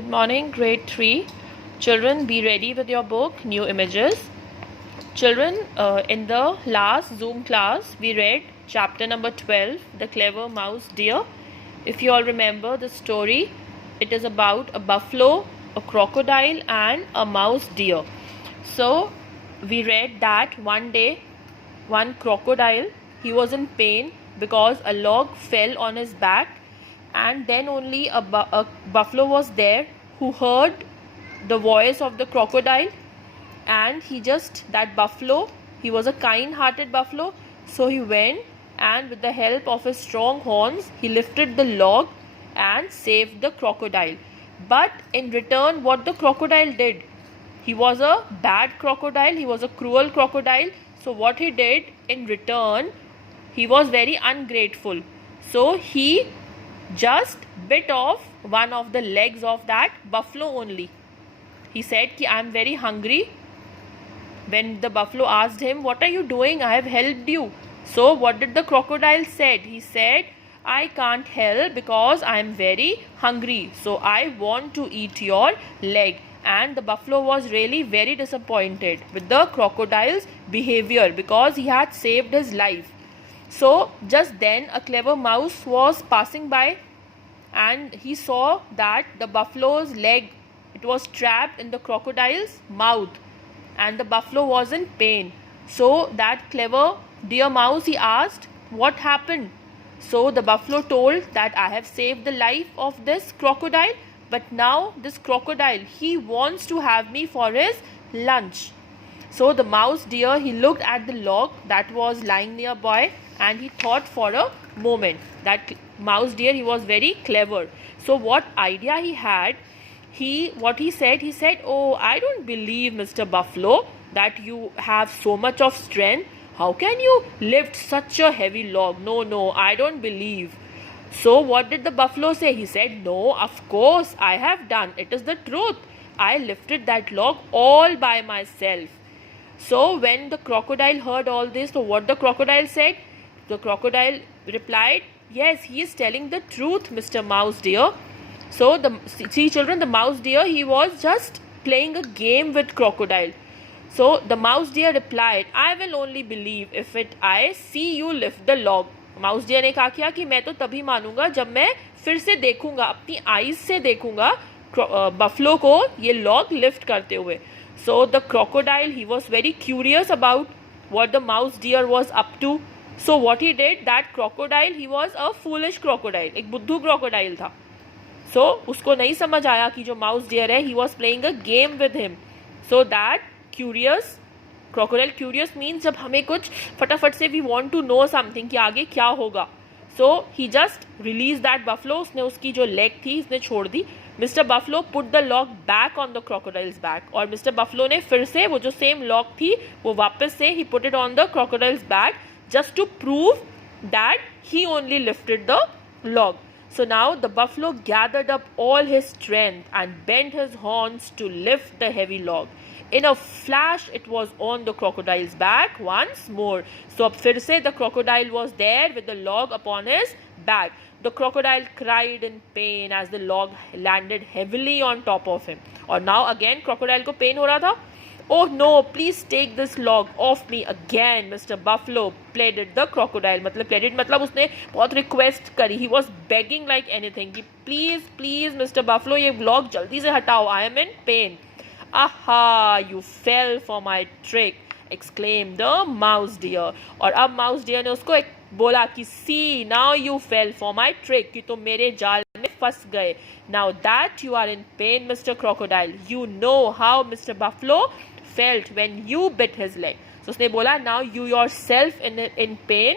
Good morning, grade 3. Children, be ready with your book, New Images. Children, in the last Zoom class, we read chapter number 12, The Clever Mouse Deer. If you all remember the story, it is about a buffalo, a crocodile, and a mouse deer. So, we read that one day, one crocodile, he was in pain because a log fell on his back, and then only a buffalo was there who heard the voice of the crocodile, and that buffalo, he was a kind-hearted buffalo, so he went and with the help of his strong horns he lifted the log and saved the crocodile. But in return, what the crocodile did, he was a bad crocodile, he was a cruel crocodile. So what he did in return, he was very ungrateful. So he just bit off one of the legs of that buffalo only. He said ki I am very hungry. When the buffalo asked him, what are you doing? I have helped you. So what did the crocodile said? He said, I can't help because I am very hungry. So I want to eat your leg. And the buffalo was really very disappointed with the crocodile's behavior because he had saved his life. So just then a clever mouse was passing by, and he saw that the buffalo's leg, it was trapped in the crocodile's mouth, and the buffalo was in pain. So that clever deer mouse, he asked, what happened? So the buffalo told that I have saved the life of this crocodile, but now this crocodile, he wants to have me for his lunch. So the mouse deer, he looked at the log that was lying nearby, and he thought for a moment. That mouse deer, he was very clever. So what idea he had, he said, oh, I don't believe, Mr. Buffalo, that you have so much of strength. How can you lift such a heavy log? No, I don't believe. So what did the buffalo say? He said, no, of course I have done. It is the truth. I lifted that log all by myself. So when the crocodile heard all this, so what the crocodile said? The crocodile replied, yes, he is telling the truth, Mr. Mouse Deer. So the mouse deer, he was just playing a game with crocodile. So the mouse deer replied, I will only believe if I see you lift the log. Mouse dear ने कहा क्या कि मैं तो तभी मानूंगा जब मैं फिर से देखूंगा, अपनी आईज से देखूंगा बफलो को ये लॉग लिफ्ट करते हुए. So the crocodile, he was very curious about what the mouse deer was up to. So what he did, that crocodile, he was a foolish crocodile, एक बुद्धू crocodile था. So उसको नहीं समझ आया कि जो mouse deer है, he was playing a game with him. So that curious crocodile, curious means जब हमें कुछ फटाफट से we want to know something कि आगे क्या होगा. So he just released that buffalo. उसने उसकी जो leg थी इसने छोड़ दी. Mr. Buffalo put the log back on the crocodile's back. और Mr. Buffalo ने फिर से वो जो same log थी वो वापस से he put it on the crocodile's back just to prove that he only lifted the log. So now the buffalo gathered up all his strength and bent his horns to lift the heavy log. In a flash, it was on the crocodile's back once more. So अब फिर से the crocodile was there with the log upon his back. The crocodile cried in pain as the log landed heavily on top of him. और now again crocodile को pain हो रहा था. Oh no, please take this log off me again, Mr. Buffalo, pleaded the crocodile. मतलब उसने बहुत request करी. He was begging like anything कि please Mr. Buffalo, ये log जल्दी से हटाओ. I am in pain. Aha, you fell for my trick, exclaimed the mouse deer. और अब mouse deer ने उसको बोला कि see, now you fell for my trick, कि तुम मेरे जाल में फंस गए. Now that you are in pain, Mr. Crocodile, you know how Mr. Buffalo felt when you bit his leg. So उसने बोला, now you yourself in pain,